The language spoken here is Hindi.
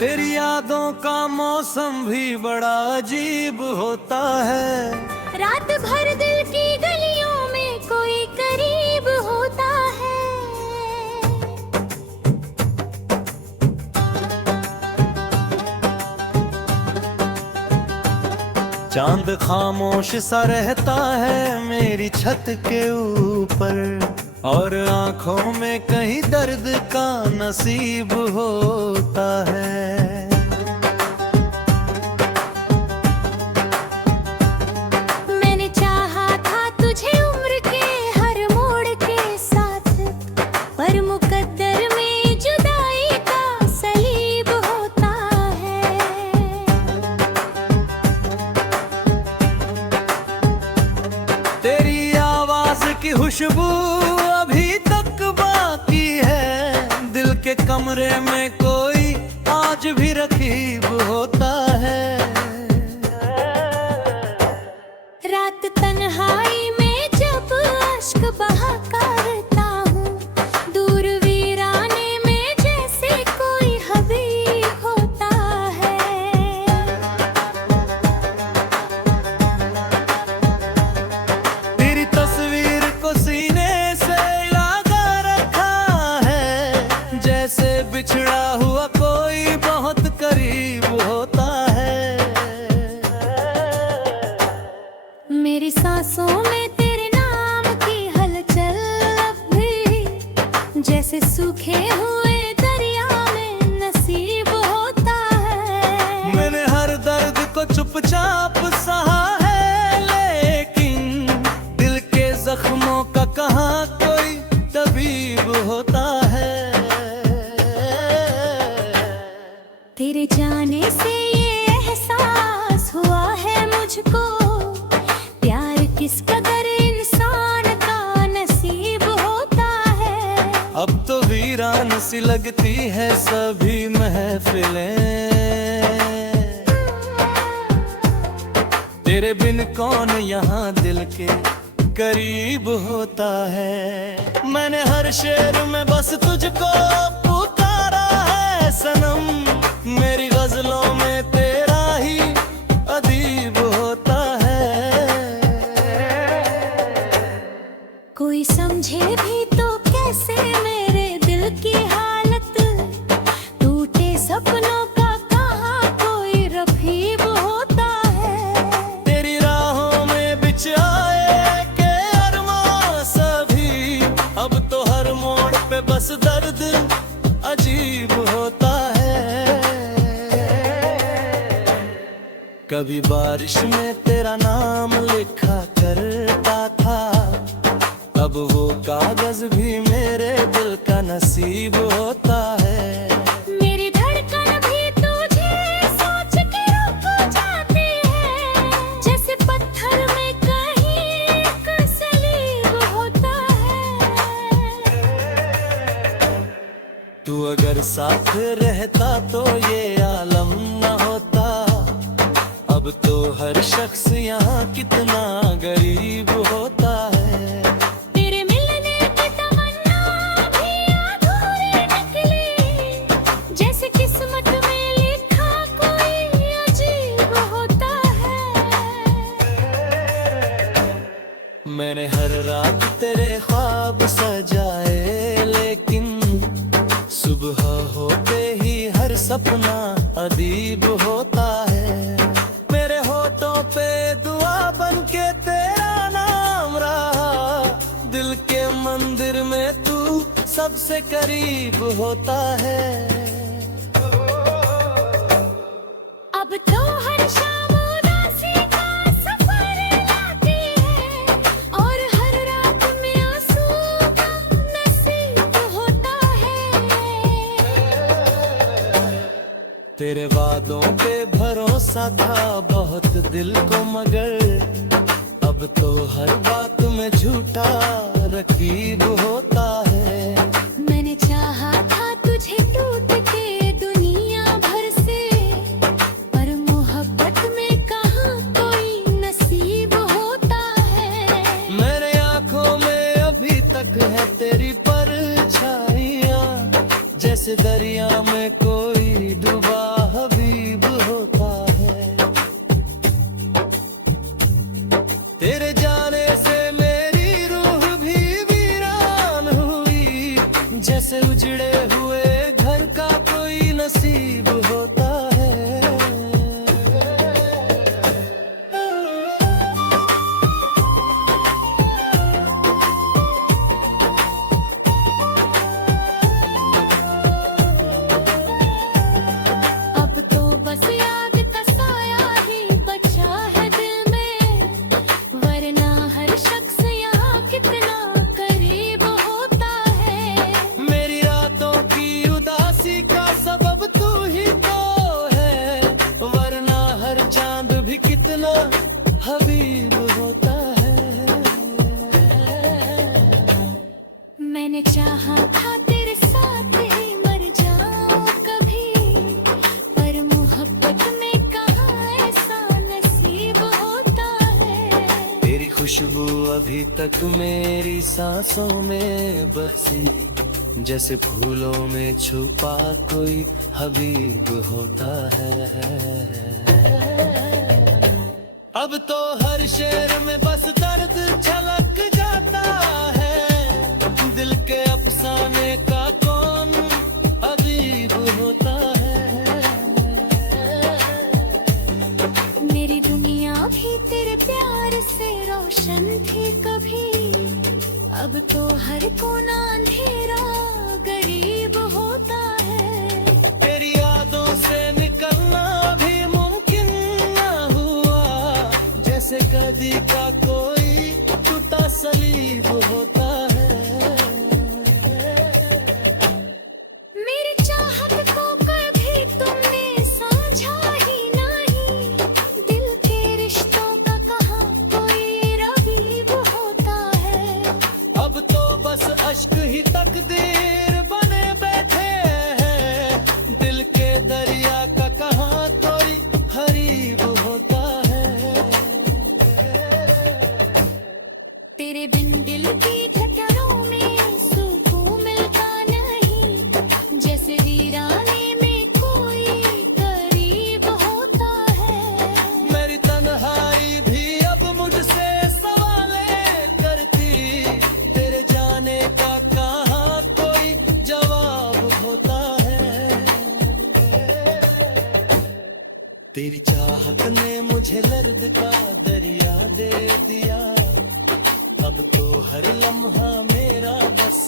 तेरी यादों का मौसम भी बड़ा अजीब होता है। रात भर दिल की गलियों में कोई करीब होता है। चांद खामोश सा रहता है मेरी छत के ऊपर, और आंखों में कहीं दर्द का नसीब होता है। मैंने चाहा था तुझे उम्र के हर मोड़ के साथ, पर मुकद्दर में जुदाई का सलीब होता है। तेरी आवाज की खुशबू अभी तक बाकी है, दिल के कमरे में कोई आज भी रकीब होता है। रात तन्हाई में जब अश्क बहा करता हूँ, दूर वीराने में जैसे कोई हबीब होता है। तेरी तस्वीर को सीने से लगा रखा है, जैसे बिछड़ा हुआ कोई बहुत करीब होता है। मेरी सांसों में तेरे नाम की हलचल अब भी जैसे सूखे हुए दरिया में नसीब होता है। मैंने हर दर्द को चुपचाप सहा है, लेकिन दिल के जख्मों का कहाँ कोई तबीब होता है। तेरे जाने से ये एहसास हुआ है मुझको, प्यार किस कदर इंसान का नसीब होता है। अब तो वीरान सी लगती है सभी महफिलें, तेरे बिन कौन यहाँ दिल के करीब होता है। मैंने हर शेर में बस तुझको पुकारा है सनम, मेरी गजलों में तेरा ही अदीब होता है। कोई समझे भी तो कैसे मेरे दिल की हालत, टूटे सपनों का कहाँ कोई रफीब होता है। तेरी राहों में बिछाए के अरमां सभी, अब तो हर मोड़ पे बस दर्द अजीब होता है। कभी बारिश में तेरा नाम लिखा करता था, अब वो कागज भी मेरे दिल का नसीब होता है। मेरी धड़कन भी तुझे सोच के रुक जाती है, जैसे पत्थर में कहीं एक सलीब होता है। तू अगर साथ रहता तो ये आलम न होता, अब तो हर शख्स यहाँ कितना गरीब होता है। तेरे मिलने की तमन्ना भी अधूरी निकली, जैसे किस्मत में लिखा कोई अजीब होता है। मैंने हर रात तेरे ख्वाब सजाए, लेकिन सुबह होते ही हर सपना अदीब होता है। मेरे होठों पे दुआ बन के तेरा नाम रहा, दिल के मंदिर में तू सबसे करीब होता है। अब तो हर शाम उदासी का सफर लाती है, और हर रात में आंसू का नसीब होता है। तेरे वादों पे भरोसा था बहुत दिल को, मगर अब तो हर बात में झूठा रकीब होता है। मैंने चाहा था तुझे टूट के दुनिया भर से, पर मोहब्बत में कहाँ कोई नसीब होता है। मेरे आंखों में अभी तक है तेरी परछाइयाँ, जैसे जैसे दरिया में कोई डूबा हबीब होता है। तेरे जाने से मेरी रूह भी वीरान हुई, जैसे उजड़े हुए घर का कोई नसीब होता है। अब तो बस याद का साया ही बचा है दिल में, वरना हर शख्स यहाँ कितना करीब होता है। मेरी रातों की उदासी का सबब तू ही तो है, वरना हर चांद भी कितना हबीब होता है। मैंने चाहा था तेरे साथ ही मर जाऊं कभी, पर मोहब्बत में कहाँ ऐसा नसीब होता है। तेरी खुशबू अभी तक मेरी सांसों में बसी, जैसे फूलों में छुपा कोई हबीब होता है। अब तो हर शेर में बस दर्द छलक जाता है, दिल के अफसाने का कौन अदीब होता है। मेरी दुनिया भी तेरे प्यार से रोशन थी कभी, अब तो हर कोना अंधेरा गरीब होता है। तेरी यादों से निकलना भी मुमकिन न हुआ, जैसे कदी का कोई टूटा सलीब होता है। मेरी चाहत को कभी तुमने समझा ही नहीं, दिल के रिश्तों का कहाँ कोई रबीब होता है। अब तो बस अश्क ही तकदीर बने बैठे हैं, दिल के दरिया का कहाँ कोई हरीब होता है। तेरे बिन दिल की धड़कनों में सुकून मिलता नहीं, जैसे वीराने में कोई करीब होता है। मेरी तन्हाई भी अब मुझसे सवालें करती, तेरे जाने का कहाँ कोई जवाब होता है। तेरी चाहत ने मुझे दर्द का दरिया दे दिया, अब तो हर लम्हा मेरा बस